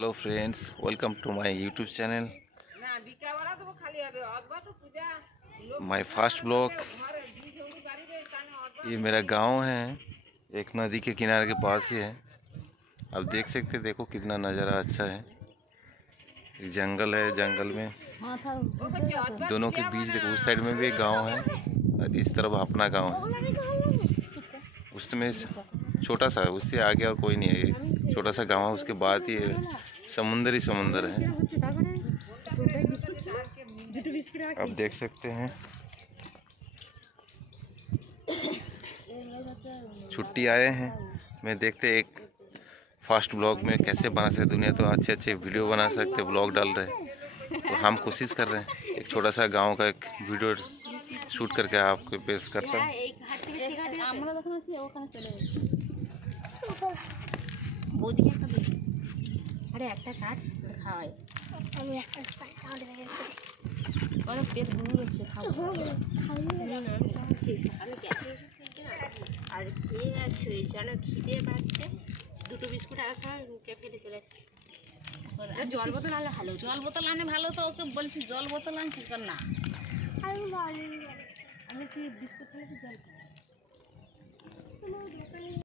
Hello friends, welcome to my YouTube channel. My first blog. ये मेरा गांव है, एक नदी के किनारे के पास ही है। अब देख सकते, देखो कितना नज़ारा अच्छा है। एक जंगल है, जंगल में दोनों के बीच देखो, उस साइड में भी एक गांव है और इस तरफ अपना गांव है। उसमें छोटा सा, उससे आगे और कोई नहीं है, छोटा सा गांव है। उसके बाद ही समुंदर ही समुंदर है। आप देख सकते हैं, छुट्टी आए हैं। मैं देखते एक फास्ट ब्लॉग में कैसे बना सकते। दुनिया तो अच्छे अच्छे वीडियो बना सकते, ब्लॉग डाल रहे हैं, तो हम कोशिश कर रहे हैं एक छोटा सा गांव का एक वीडियो शूट करके आपको पेश करता हूँ। পেট ভুল হচ্ছে আর খেয়ে আসছে, যেন খিদে পাচ্ছে। দুটো বিস্কুট আসার সময় মুখে ফেলে চলে আসছে। জল বোতল আনলে ভালো, জল বোতল আনে ভালো। তো ওকে বলছি জল বোতল আনছিস না, আমি কি বিস্কুট খেলে জল খাই।